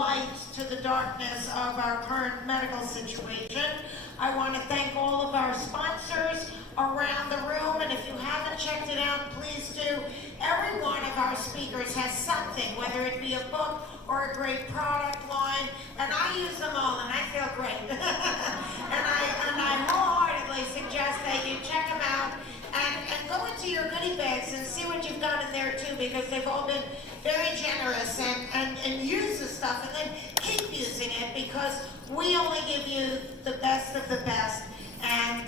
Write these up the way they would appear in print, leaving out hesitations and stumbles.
light to the darkness of our current medical situation. I want to thank all of our sponsors around the room, and if you haven't checked it out, please do. Every one of our speakers has something, whether it be a book or a great product line, and I use them all, and I feel great. and I wholeheartedly suggest that you check them out and go into your goodie bags and see what you've got in there too, because they've all been very generous, and use the stuff and then keep using it, because we only give you the best of the best. And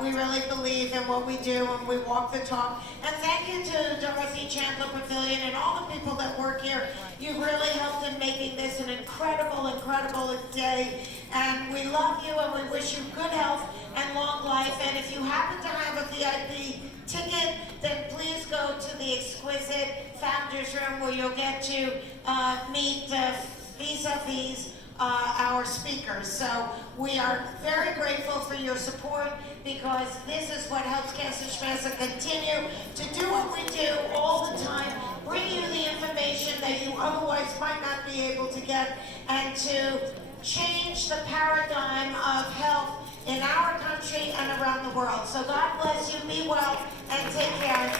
we really believe in what we do, and we walk the talk. And thank you to Dorothy Chandler Pavilion and all the people that work here. You've really helped in making this an incredible, incredible day. And we love you, and we wish you good health and long life. And if you happen to have a VIP ticket, then please go to the exquisite Founders Room, where you'll get to meet vis-a-vis our speakers. So we are very grateful for your support, because this is what helps Cancer Smancher continue to do what we do all the time, bring you the information that you otherwise might not be able to get, and to change the paradigm of health in our country and around the world. So God bless you, be well, and take care.